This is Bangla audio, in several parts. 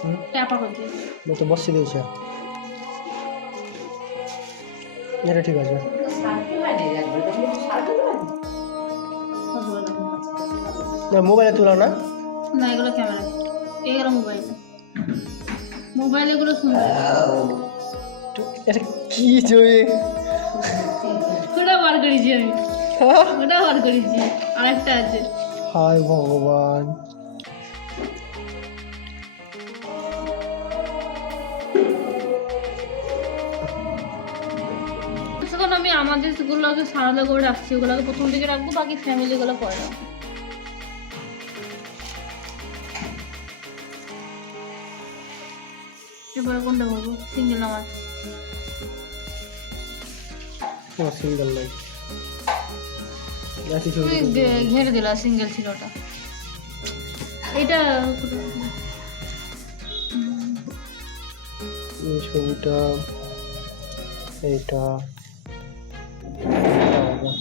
হুম ট্যাপা করতে ମୁଁ ତ ବସି ଦେଉଛି এটা ঠিক আছে না মোবাইলে তোলা না না এগুলো ক্যামেরা এগুলো মোবাইল মোবাইল এগুলো সুন্দর তো এটা কি জয়ে ওটা বার করেছি আমি ওটা বার করেছি আর একটা আছে হায় ভগবান তখন আমি আমাদের সেগুলোকে সারাদা করে রাখছি ওগুলোকে প্রথম দিকে রাখব বাকি ফ্যামিলি ফ্যামিলিগুলো পরে রাখব। এরপরে কোনটা বলব সিঙ্গেল নামাজ আমার সিঙ্গেল ঘেরে দিলা সিঙ্গেল ছিল ওটা। এটা ছবিটা এইটা। 어,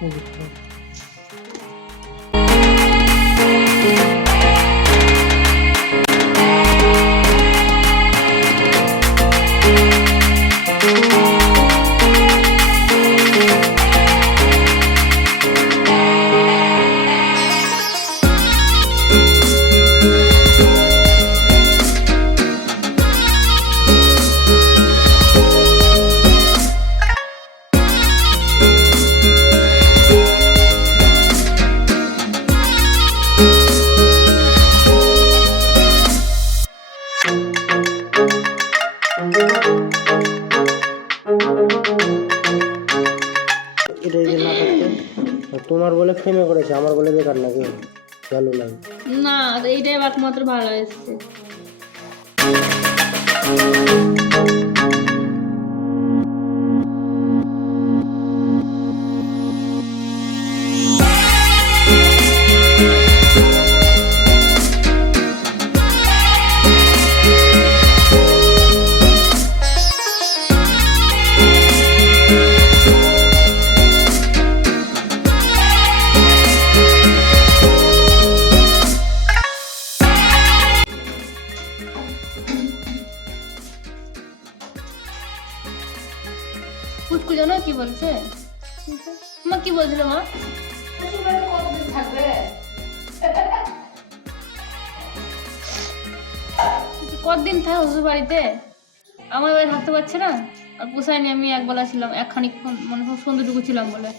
모르겠다. এটা না থাকতো। তোমার বলে ফেমে করেছে আমার বলে বেকার নাকি? ভালো লাগে না, এইটাই একমাত্র ভালো এসছে ফুটকু জানো কি বলছে? মা, কি বলছিল মা? কতদিন থাকে শ্বশুর বাড়িতে আমার বাড়ি থাকতে পারছে না। আর পোষায়নি আমি একবেলা ছিলাম একখানি মানে খুব সুন্দরটুকু ছিলাম বলে।